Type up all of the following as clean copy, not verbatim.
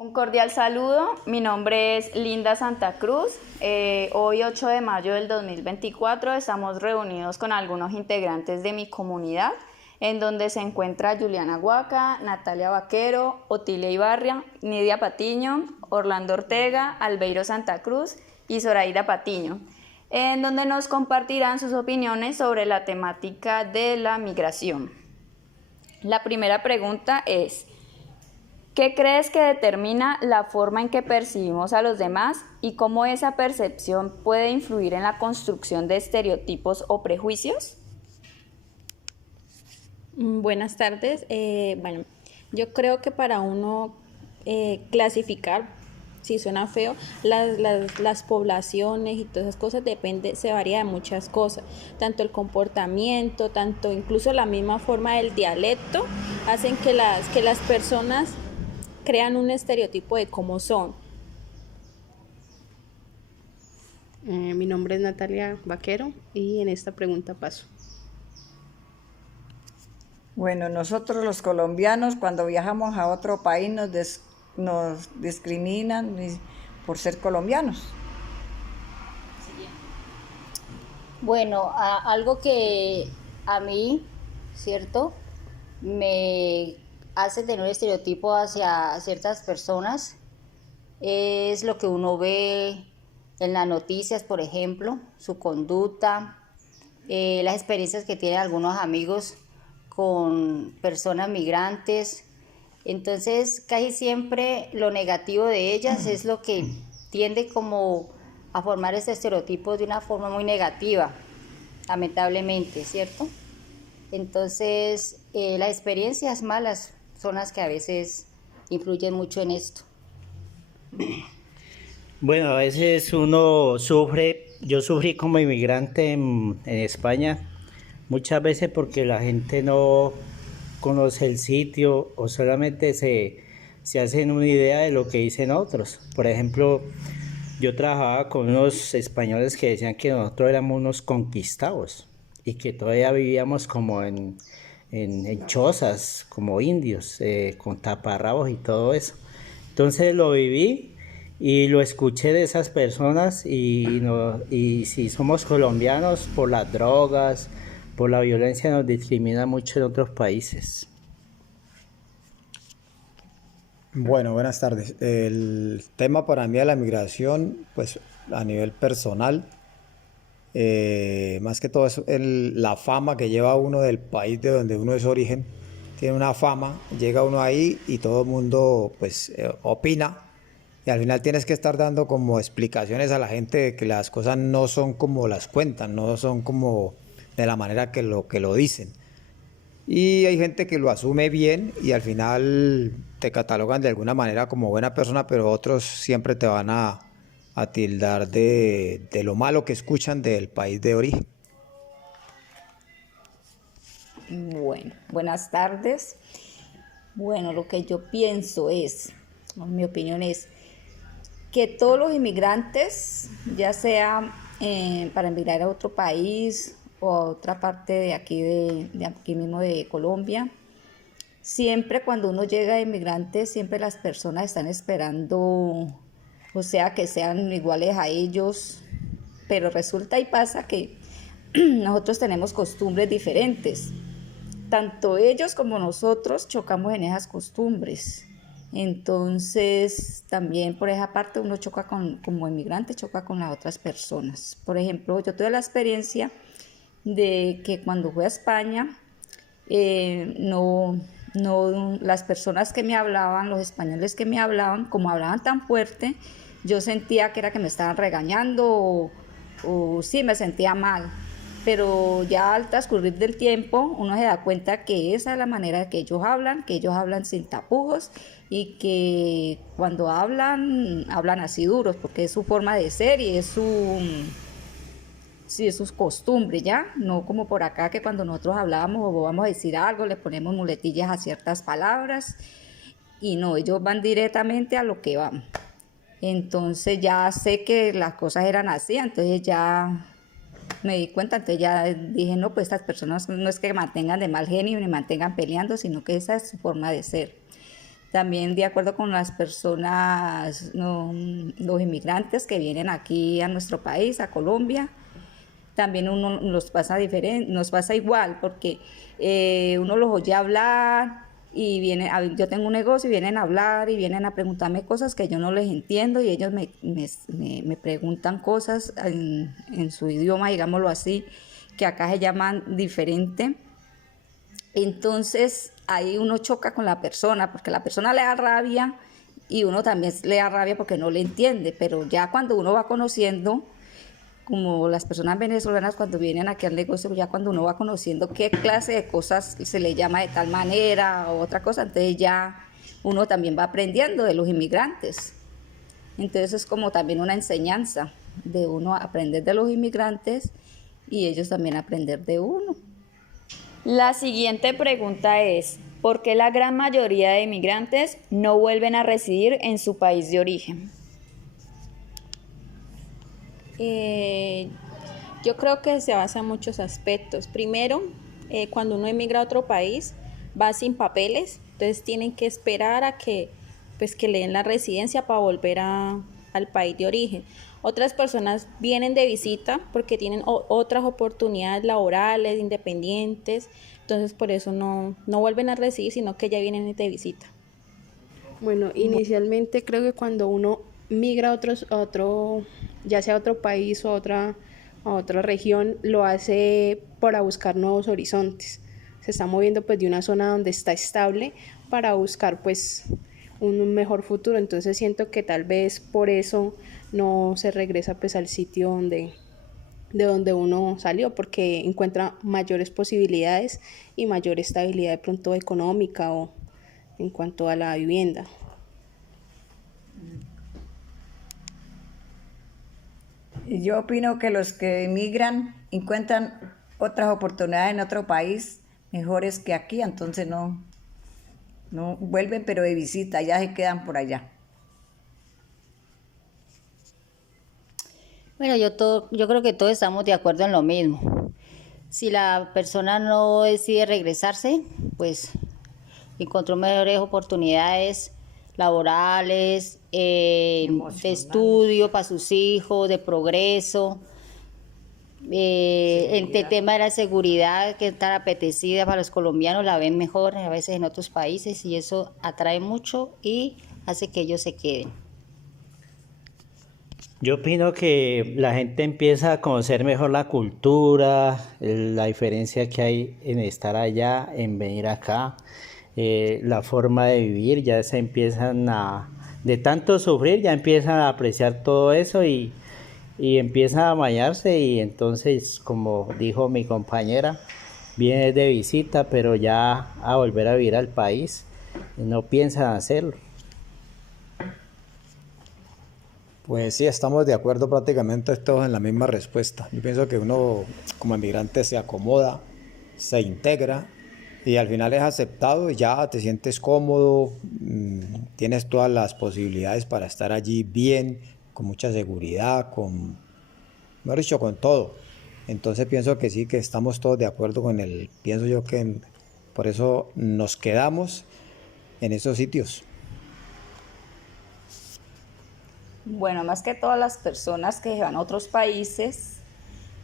Un cordial saludo, mi nombre es Linda Santa Cruz. Hoy 8 de mayo del 2024 estamos reunidos con algunos integrantes de mi comunidad, en donde se encuentra Juliana Huaca, Natalia Vaquero, Otilia Ibarria, Nidia Patiño, Orlando Ortega, Albeiro Santa Cruz y Zoraida Patiño, en donde nos compartirán sus opiniones sobre la temática de la migración. La primera pregunta es: ¿qué crees que determina la forma en que percibimos a los demás y cómo esa percepción puede influir en la construcción de estereotipos o prejuicios? Buenas tardes. Bueno, yo creo que para uno clasificar, si suena feo, las poblaciones y todas esas cosas se varía de muchas cosas, tanto el comportamiento, tanto incluso la misma forma del dialecto, hacen que las personas crean un estereotipo de cómo son. Mi nombre es Natalia Vaquero y en esta pregunta paso. Bueno, nosotros los colombianos cuando viajamos a otro país nos discriminan por ser colombianos. Bueno, algo que a mí, ¿cierto? Me hace tener un estereotipo hacia ciertas personas es lo que uno ve en las noticias, por ejemplo, su conducta, las experiencias que tienen algunos amigos con personas migrantes. Entonces, casi siempre lo negativo de ellas es lo que tiende como a formar este estereotipo de una forma muy negativa, lamentablemente, ¿cierto? Entonces, las experiencias malas son las que a veces influyen mucho en esto. Bueno, a veces uno sufre, yo sufrí como inmigrante en España, muchas veces porque la gente no conoce el sitio o solamente se hacen una idea de lo que dicen otros. Por ejemplo, yo trabajaba con unos españoles que decían que nosotros éramos unos conquistados y que todavía vivíamos como en chozas, como indios, con taparrabos y todo eso. Entonces lo viví y lo escuché de esas personas y si somos colombianos, por las drogas, por la violencia nos discrimina mucho en otros países. Bueno, buenas tardes. El tema para mí de la migración, pues a nivel personal, más que todo es la fama que lleva uno del país de donde uno es origen. Tiene una fama, llega uno ahí y todo el mundo pues opina y al final tienes que estar dando como explicaciones a la gente de que las cosas no son como las cuentan, no son como de la manera que lo dicen. Y hay gente que lo asume bien y al final te catalogan de alguna manera como buena persona, pero otros siempre te van a tildar de lo malo que escuchan del país de origen. Bueno, buenas tardes. Bueno, lo que yo pienso es, mi opinión es que todos los inmigrantes, ya sea para emigrar a otro país o a otra parte de aquí, de aquí mismo de Colombia, siempre cuando uno llega de inmigrante, siempre las personas están esperando, o sea, que sean iguales a ellos, pero resulta y pasa que nosotros tenemos costumbres diferentes. Tanto ellos como nosotros chocamos en esas costumbres. Entonces, también por esa parte uno choca como inmigrante, choca con las otras personas. Por ejemplo, yo tuve la experiencia de que cuando fui a España, las personas que me hablaban, los españoles que me hablaban, como hablaban tan fuerte, yo sentía que era que me estaban regañando o sí, me sentía mal. Pero ya al transcurrir del tiempo uno se da cuenta que esa es la manera que ellos hablan sin tapujos y que cuando hablan así duros, porque es su forma de ser y es sus costumbres, ¿ya? No como por acá que cuando nosotros hablábamos o vamos a decir algo le ponemos muletillas a ciertas palabras y no, ellos van directamente a lo que van. Entonces ya sé que las cosas eran así, entonces ya me di cuenta, entonces ya dije, no, pues estas personas no es que mantengan de mal genio ni mantengan peleando, sino que esa es su forma de ser. también de acuerdo con las personas, los inmigrantes que vienen aquí a nuestro país, a Colombia. También uno nos pasa igual, porque uno los oye hablar y yo tengo un negocio y vienen a hablar y vienen a preguntarme cosas que yo no les entiendo y ellos me preguntan cosas en su idioma, digámoslo así, que acá se llaman diferente. Entonces ahí uno choca con la persona, porque la persona le da rabia y uno también le da rabia porque no le entiende, pero ya cuando uno va conociendo, como las personas venezolanas cuando vienen aquí al negocio, ya cuando uno va conociendo qué clase de cosas se le llama de tal manera o otra cosa, entonces ya uno también va aprendiendo de los inmigrantes. Entonces es como también una enseñanza de uno aprender de los inmigrantes y ellos también aprender de uno. La siguiente pregunta es, ¿por qué la gran mayoría de inmigrantes no vuelven a residir en su país de origen? Yo creo que se basa en muchos aspectos. Primero, cuando uno emigra a otro país, va sin papeles, entonces tienen que esperar a que le den la residencia para volver al país de origen. Otras personas vienen de visita porque tienen otras oportunidades laborales, independientes, entonces por eso no vuelven a residir, sino que ya vienen de visita. Bueno, inicialmente creo que cuando uno migra ya sea a otro país o a otra región, lo hace para buscar nuevos horizontes. Se está moviendo pues de una zona donde está estable para buscar pues un mejor futuro. Entonces siento que tal vez por eso no se regresa pues al sitio de donde uno salió, porque encuentra mayores posibilidades y mayor estabilidad de pronto económica o en cuanto a la vivienda. Yo opino que los que emigran encuentran otras oportunidades en otro país mejores que aquí, entonces no vuelven, pero de visita, ya se quedan por allá. Bueno, yo creo que todos estamos de acuerdo en lo mismo. Si la persona no decide regresarse, pues encontró mejores oportunidades laborales, de estudio para sus hijos, de progreso. El tema de la seguridad, que es tan apetecida para los colombianos, la ven mejor a veces en otros países y eso atrae mucho y hace que ellos se queden. Yo opino que la gente empieza a conocer mejor la cultura, la diferencia que hay en estar allá, en venir acá, la forma de vivir, ya se empiezan de tanto sufrir, ya empiezan a apreciar todo eso y empiezan a bañarse y entonces, como dijo mi compañera, viene de visita, pero ya a volver a vivir al país, no piensan hacerlo. Pues sí, estamos de acuerdo prácticamente todos en la misma respuesta. Yo pienso que uno como emigrante se acomoda, se integra y al final es aceptado y ya te sientes cómodo, tienes todas las posibilidades para estar allí bien, con mucha seguridad, mejor dicho, con todo. Entonces pienso que sí, que estamos todos de acuerdo pienso yo que por eso nos quedamos en esos sitios. Bueno, más que todas las personas que van a otros países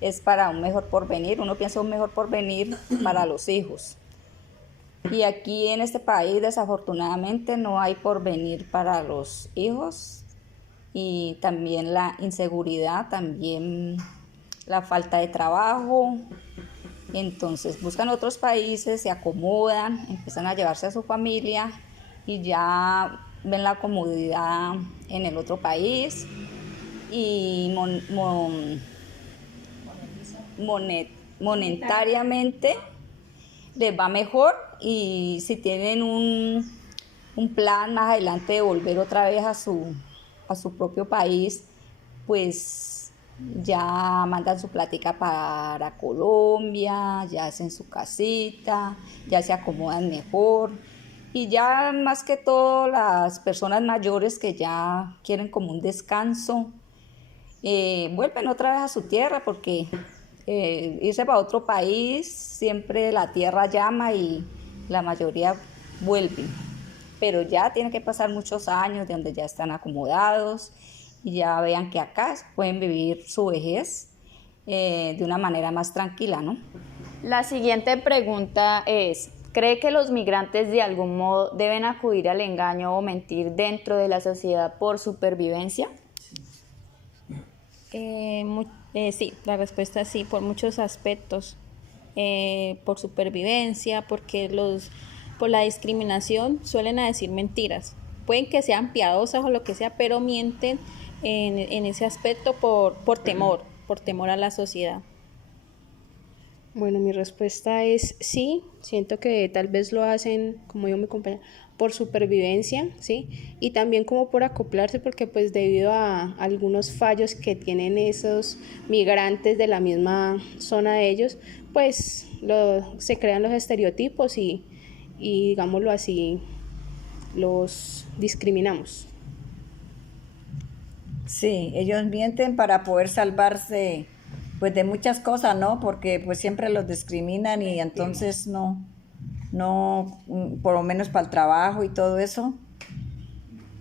es para un mejor porvenir. Uno piensa un mejor porvenir para los hijos. Y aquí en este país desafortunadamente no hay porvenir para los hijos y también la inseguridad, también la falta de trabajo. Entonces buscan otros países, se acomodan, empiezan a llevarse a su familia y ya ven la comodidad en el otro país y monetariamente les va mejor y si tienen un plan más adelante de volver otra vez a su propio país, pues ya mandan su plática para Colombia, ya hacen su casita, ya se acomodan mejor. Y ya más que todo las personas mayores que ya quieren como un descanso, vuelven otra vez a su tierra porque irse para otro país, siempre la tierra llama y la mayoría vuelven. pero ya tiene que pasar muchos años de donde ya están acomodados y ya vean que acá pueden vivir su vejez de una manera más tranquila, ¿no? La siguiente pregunta es, ¿cree que los migrantes de algún modo deben acudir al engaño o mentir dentro de la sociedad por supervivencia? Sí, la respuesta es sí, por muchos aspectos. Por supervivencia, por la discriminación suelen decir mentiras. Pueden que sean piadosas o lo que sea, pero mienten en ese aspecto por temor a la sociedad. Bueno, mi respuesta es sí, siento que tal vez lo hacen, como yo mi compañera, por supervivencia, ¿sí? Y también como por acoplarse, porque pues debido a algunos fallos que tienen esos migrantes de la misma zona de ellos, pues se crean los estereotipos y digámoslo así, los discriminamos. Sí, ellos mienten para poder salvarse pues de muchas cosas, ¿no? Porque pues siempre los discriminan y entonces por lo menos para el trabajo y todo eso,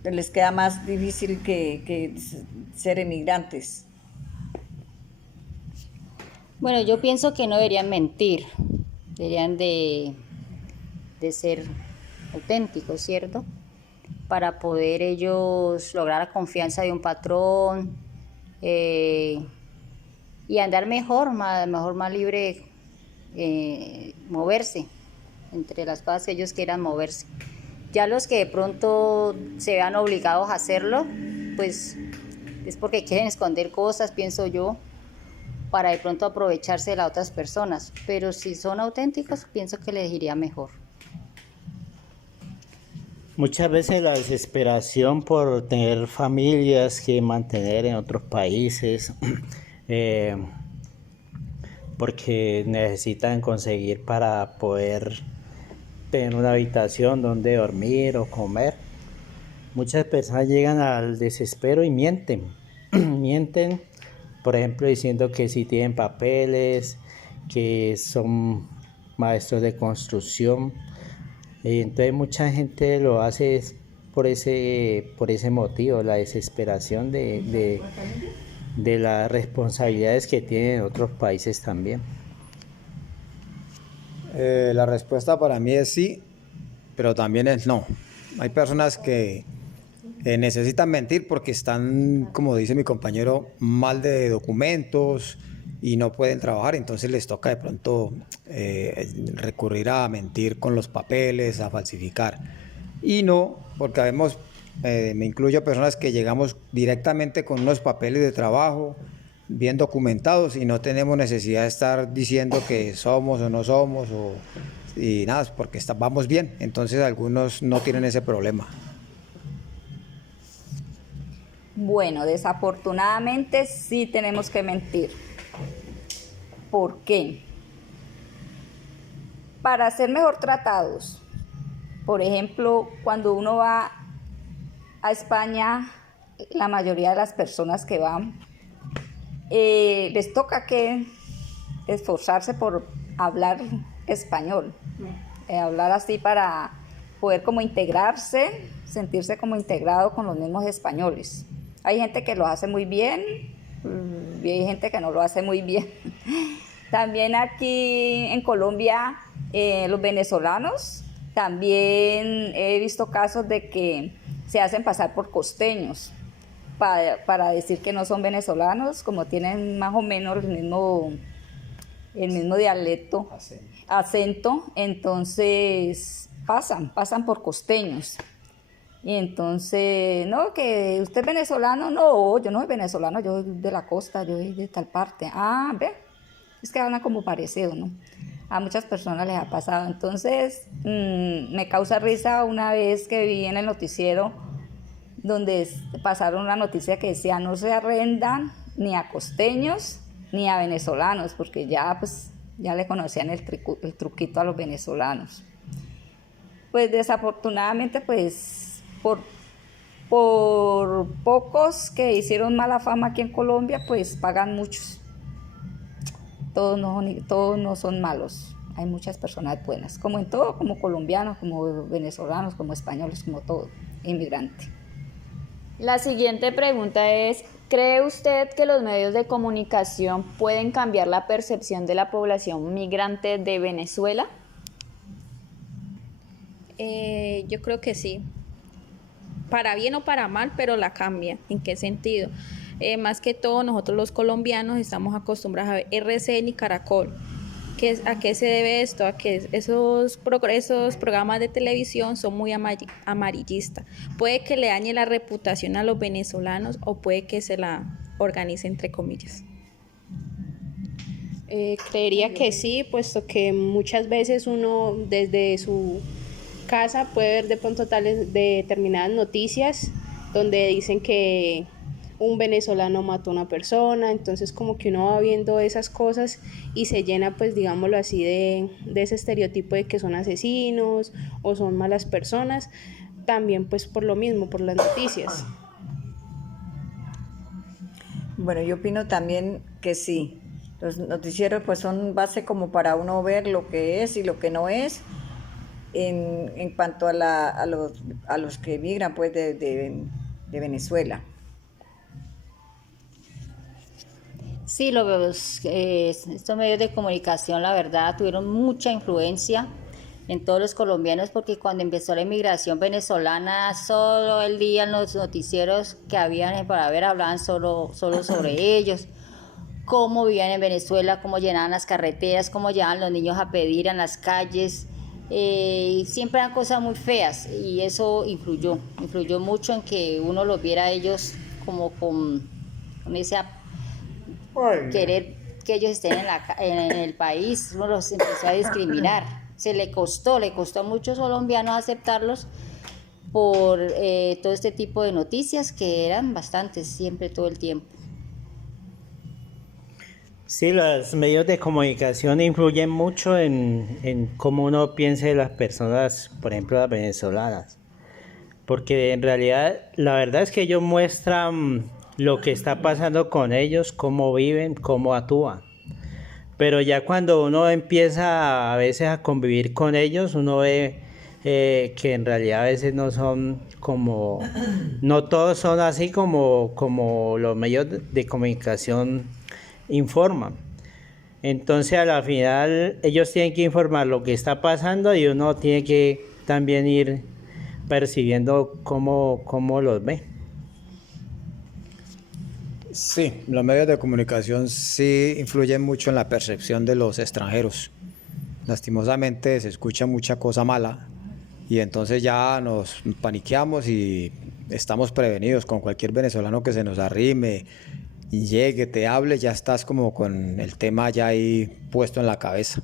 les queda más difícil que ser emigrantes. Bueno, yo pienso que no deberían mentir, deberían de ser auténticos, ¿cierto? Para poder ellos lograr la confianza de un patrón y andar mejor, más libre, moverse entre las cosas que ellos quieran moverse. Ya los que de pronto se vean obligados a hacerlo, pues es porque quieren esconder cosas, pienso yo, para de pronto aprovecharse de las otras personas. Pero si son auténticos, pienso que les iría mejor. Muchas veces la desesperación por tener familias que mantener en otros países, porque necesitan conseguir para poder tener una habitación donde dormir o comer. Muchas personas llegan al desespero y mienten. Mienten, por ejemplo, diciendo que sí tienen papeles, que son maestros de construcción. Entonces mucha gente lo hace por ese motivo, la desesperación de las responsabilidades que tienen otros países también. La respuesta para mí es sí, pero también es no. Hay personas que necesitan mentir porque están, como dice mi compañero, mal de documentos y no pueden trabajar, entonces les toca de pronto recurrir a mentir con los papeles, a falsificar. Y no, porque habemos, me incluyo, personas que llegamos directamente con unos papeles de trabajo bien documentados y no tenemos necesidad de estar diciendo que somos o no somos y nada, porque vamos bien. Entonces algunos no tienen ese problema. Bueno, desafortunadamente sí tenemos que mentir. ¿Por qué? Para ser mejor tratados. Por ejemplo, cuando uno va a España, la mayoría de las personas que van, les toca que esforzarse por hablar español, hablar así para poder como integrarse, sentirse como integrado con los mismos españoles. Hay gente que lo hace muy bien y hay gente que no lo hace muy bien. También aquí en Colombia, los venezolanos, también he visto casos de que se hacen pasar por costeños para decir que no son venezolanos, como tienen más o menos el mismo dialecto, acento, entonces pasan por costeños. Y entonces, no, que usted es venezolano, no, yo no soy venezolano, yo soy de la costa, yo soy de tal parte. Ah, ve, es que hablan como parecido, ¿no? A muchas personas les ha pasado. Entonces, me causa risa una vez que vi en el noticiero donde pasaron una noticia que decía no se arrendan ni a costeños ni a venezolanos, porque ya le conocían el truquito a los venezolanos. Pues desafortunadamente, pues por pocos que hicieron mala fama aquí en Colombia, pues pagan muchos. Todos no son malos. hay muchas personas buenas, como en todo, como colombianos, como venezolanos, como españoles, como todo, inmigrante. La siguiente pregunta es, ¿cree usted que los medios de comunicación pueden cambiar la percepción de la población migrante de Venezuela? Yo creo que sí, para bien o para mal, pero la cambia. ¿En qué sentido? Más que todo, nosotros los colombianos estamos acostumbrados a ver RCN y Caracol. ¿A qué se debe esto? A que esos programas de televisión son muy amarillistas. Puede que le dañe la reputación a los venezolanos o puede que se la organice entre comillas. Creería que sí, puesto que muchas veces uno desde su casa puede ver de pronto determinadas noticias donde dicen que un venezolano mató a una persona, entonces como que uno va viendo esas cosas y se llena, pues digámoslo así, de ese estereotipo de que son asesinos o son malas personas, también pues por lo mismo, por las noticias. Bueno, yo opino también que sí. Los noticieros pues son base como para uno ver lo que es y lo que no es en cuanto a los que emigran pues de Venezuela. Sí, estos medios de comunicación, la verdad, tuvieron mucha influencia en todos los colombianos porque cuando empezó la inmigración venezolana, solo el día en los noticieros que habían para ver hablaban solo sobre ellos, cómo vivían en Venezuela, cómo llenaban las carreteras, cómo llevaban los niños a pedir en las calles. Siempre eran cosas muy feas y eso influyó mucho en que uno los viera a ellos como con ese querer que ellos estén en el país. Uno los empezó a discriminar. Le costó a muchos colombianos aceptarlos por todo este tipo de noticias que eran bastantes siempre, todo el tiempo. Sí, los medios de comunicación influyen mucho en cómo uno piensa de las personas, por ejemplo, las venezolanas. Porque en realidad, la verdad es que ellos muestran lo que está pasando con ellos, cómo viven, cómo actúan. Pero ya cuando uno empieza a veces a convivir con ellos, uno ve que en realidad a veces no son como, no todos son así como los medios de comunicación informan. Entonces a la final ellos tienen que informar lo que está pasando y uno tiene que también ir percibiendo cómo los ve. Sí, los medios de comunicación sí influyen mucho en la percepción de los extranjeros. Lastimosamente se escucha mucha cosa mala y entonces ya nos paniqueamos y estamos prevenidos con cualquier venezolano que se nos arrime y llegue, te hable, ya estás como con el tema ya ahí puesto en la cabeza.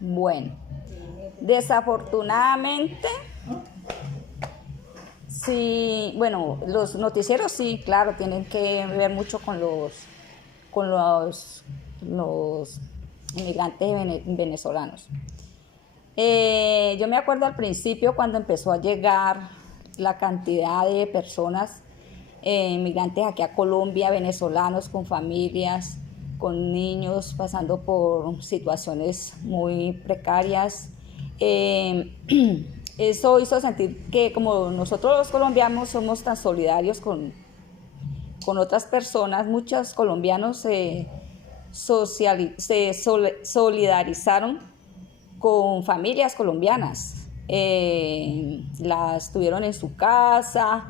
Bueno, desafortunadamente, sí, bueno, los noticieros sí, claro, tienen que ver mucho con los inmigrantes venezolanos. Yo me acuerdo al principio cuando empezó a llegar la cantidad de personas inmigrantes aquí a Colombia, venezolanos con familias, con niños pasando por situaciones muy precarias. Eso hizo sentir que como nosotros los colombianos somos tan solidarios con otras personas, muchos colombianos se solidarizaron con familias colombianas. Las tuvieron en su casa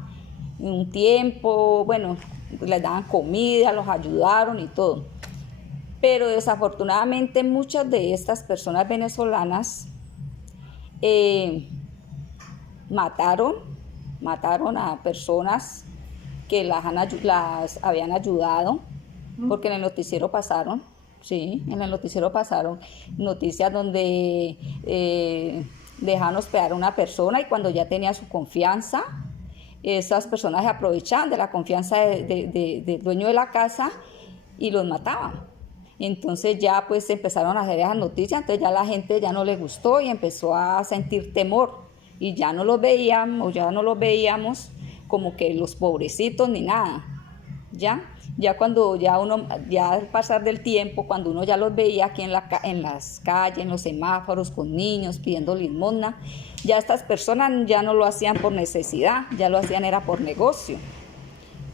un tiempo, bueno, les daban comida, los ayudaron y todo. Pero desafortunadamente muchas de estas personas venezolanas mataron a personas que las habían ayudado, porque en el noticiero pasaron noticias donde dejaban hospedar a una persona y cuando ya tenía su confianza, esas personas se aprovechaban de la confianza del dueño de la casa y los mataban. Entonces ya pues empezaron a hacer esas noticias, entonces ya la gente ya no le gustó y empezó a sentir temor y ya no los veíamos como que los pobrecitos ni nada, ¿ya? Ya cuando ya uno, ya al pasar del tiempo, cuando uno ya los veía aquí en las calles, en los semáforos, con niños pidiendo limosna, ya estas personas ya no lo hacían por necesidad, ya lo hacían era por negocio,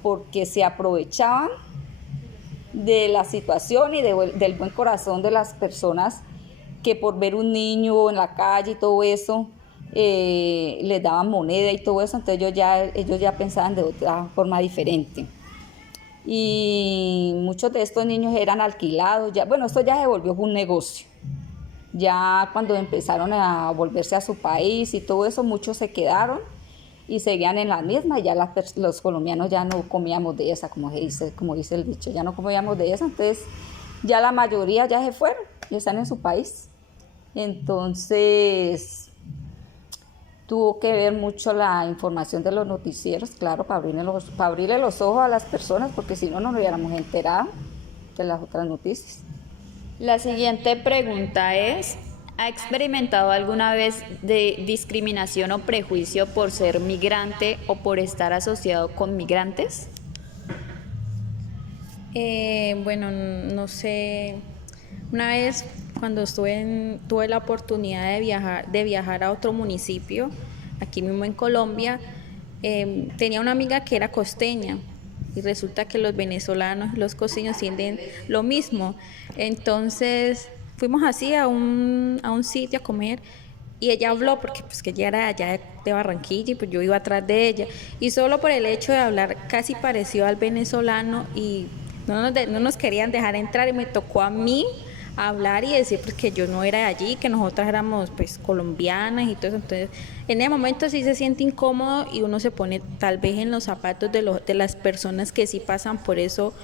porque se aprovechaban de la situación y del buen corazón de las personas que por ver un niño en la calle y todo eso, les daban moneda y todo eso, entonces ellos ya pensaban de otra forma diferente. Y muchos de estos niños eran alquilados, ya, bueno, esto ya se volvió un negocio. Ya cuando empezaron a volverse a su país y todo eso, muchos se quedaron y seguían en la misma, y ya los colombianos ya no comíamos de esa, como dice el dicho, ya no comíamos de esa, entonces ya la mayoría ya se fueron y están en su país. Entonces tuvo que ver mucho la información de los noticieros, claro, para abrirle los ojos a las personas, porque si no, no nos hubiéramos enterado de las otras noticias. La siguiente pregunta es, ¿ha experimentado alguna vez de discriminación o prejuicio por ser migrante o por estar asociado con migrantes? Bueno, no sé, una vez cuando tuve la oportunidad de viajar a otro municipio, aquí mismo en Colombia, tenía una amiga que era costeña y resulta que los venezolanos y los costeños sienten lo mismo. Entonces fuimos así a un sitio a comer y ella habló porque pues que ella era allá de Barranquilla y pues yo iba atrás de ella, y solo por el hecho de hablar casi parecido al venezolano y no nos querían dejar entrar, y me tocó a mí hablar y decir pues que yo no era de allí, que nosotras éramos pues colombianas y todo eso. Entonces en ese momento sí se siente incómodo y uno se pone tal vez en los zapatos de las personas que sí pasan por eso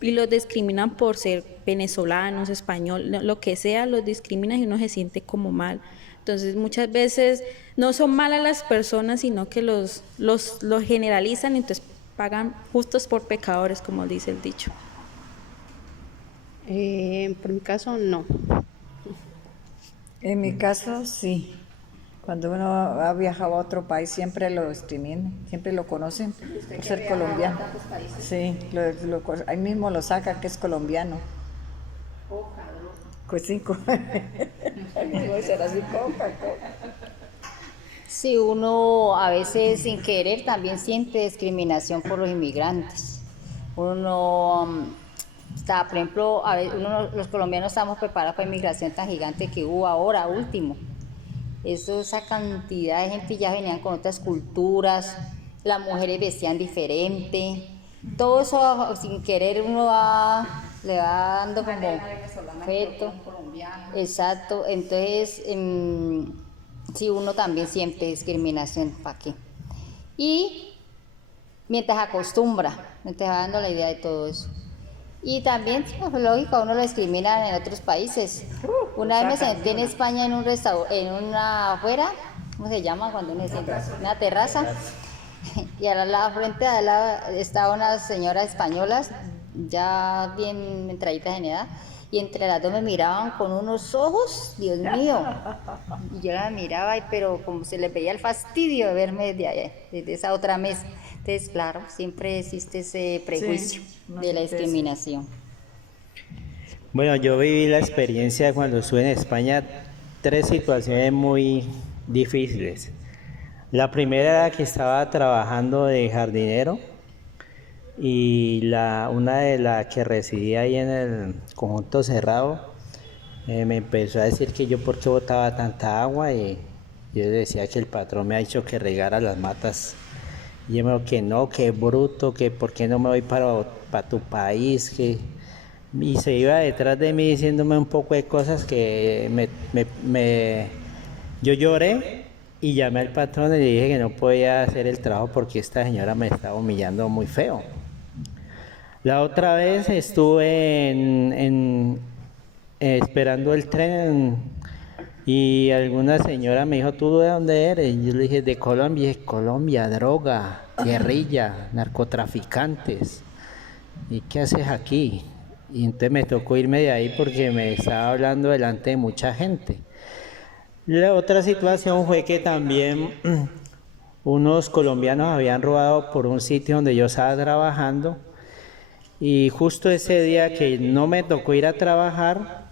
y los discriminan por ser venezolanos, español, lo que sea, los discriminan y uno se siente como mal. Entonces muchas veces no son malas las personas, sino que los generalizan y entonces pagan justos por pecadores, como dice el dicho. Por mi caso, no. En mi caso, sí. Cuando uno ha viajado a otro país, siempre lo discriminan, siempre lo conocen por ser colombiano. Sí, ahí mismo lo saca que es colombiano. Pues sí, será así, coca. Sí, uno a veces sin querer también siente discriminación por los inmigrantes. Uno está, por ejemplo, a veces los colombianos estamos preparados para la inmigración tan gigante que hubo ahora último. Esa cantidad de gente ya venían con otras culturas, las mujeres vestían diferente, todo eso sin querer uno le va dando como afecto. Exacto, entonces sí, uno también siente discriminación, ¿para qué? Y mientras acostumbra, mientras va dando la idea de todo eso. Y también, pues, lógico, a uno lo discriminan en otros países. Una vez me senté en España en un restaurante, afuera, ¿cómo se llama cuando uno se sienta? Una terraza. Y a la frente de al lado estaban unas señoras españolas, ya bien entraditas en edad, y entre las dos me miraban con unos ojos, Dios mío. Y yo la miraba, pero como se les veía el fastidio de verme desde esa otra mesa. Entonces, claro, siempre existe ese prejuicio de la discriminación. Bueno, yo viví la experiencia cuando estuve en España, 3 situaciones muy difíciles. La primera era que estaba trabajando de jardinero y una de las que residía ahí en el conjunto cerrado me empezó a decir que yo por qué botaba tanta agua, y yo decía que el patrón me ha dicho que regara las matas. Y yo me dijo que no, que bruto, que por qué no me voy para tu país, y se iba detrás de mí diciéndome un poco de cosas que yo lloré y llamé al patrón y le dije que no podía hacer el trabajo porque esta señora me estaba humillando muy feo. La otra vez estuve esperando el tren y alguna señora me dijo, ¿tú de dónde eres? Y yo le dije, de Colombia. Y dije, Colombia, droga, guerrilla, narcotraficantes. ¿Y qué haces aquí? Y entonces me tocó irme de ahí porque me estaba hablando delante de mucha gente. La otra situación fue que también unos colombianos habían robado por un sitio donde yo estaba trabajando Y justo ese día que no me tocó ir a trabajar,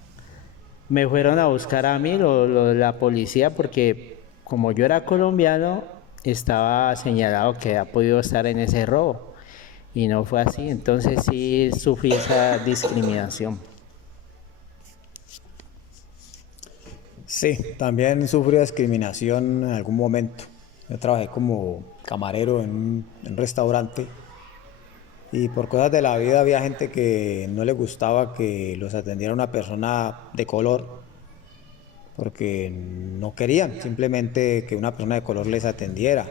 me fueron a buscar a mí, la policía, porque como yo era colombiano, estaba señalado que había podido estar en ese robo. Y no fue así, entonces sí sufrí esa discriminación. Sí, también sufrí discriminación en algún momento. Yo trabajé como camarero en un restaurante y por cosas de la vida había gente que no le gustaba que los atendiera una persona de color porque no querían simplemente que una persona de color les atendiera.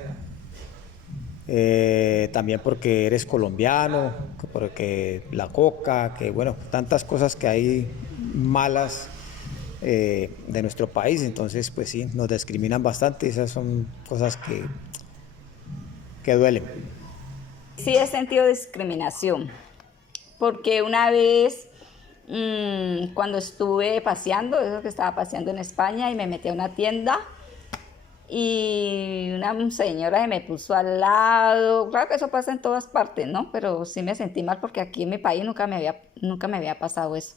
También porque eres colombiano, porque la coca, que bueno, tantas cosas que hay malas de nuestro país, entonces pues sí, nos discriminan bastante y esas son cosas que duelen. Sí he sentido discriminación, porque una vez cuando estuve paseando, eso que estaba paseando en España y me metí a una tienda y una señora se me puso al lado. Claro que eso pasa en todas partes, ¿no? Pero sí me sentí mal porque aquí en mi país nunca me había pasado eso.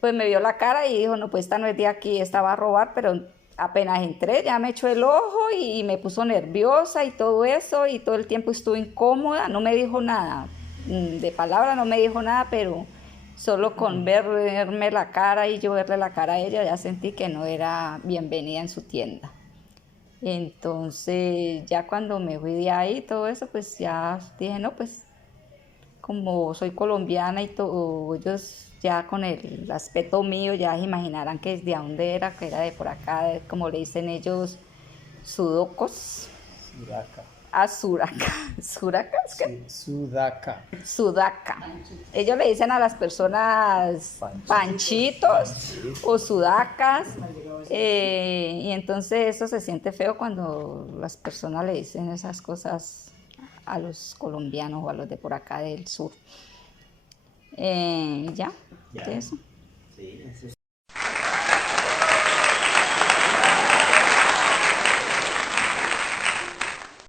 Pues me vio la cara y dijo, no, pues esta no es de aquí, esta va a robar, pero apenas entré ya me echó el ojo y me puso nerviosa y todo eso y todo el tiempo estuve incómoda, no me dijo nada, de palabra no me dijo nada, pero solo con verme la cara y yo verle la cara a ella ya sentí que no era bienvenida en su tienda. Entonces ya cuando me fui de ahí todo eso, pues ya dije, no, pues como soy colombiana y todo, ellos ya con el aspecto mío ya se imaginarán que es de dónde era, que era de por acá, como le dicen ellos, sudocos. Sudaca. Ah, Suraca. ¿Suraca? ¿Es que? Sudaca. Sudaca. Ellos le dicen a las personas panchitos o sudacas. Y entonces eso se siente feo cuando las personas le dicen esas cosas a los colombianos o a los de por acá del sur. Ya, ¿qué es eso? Sí, eso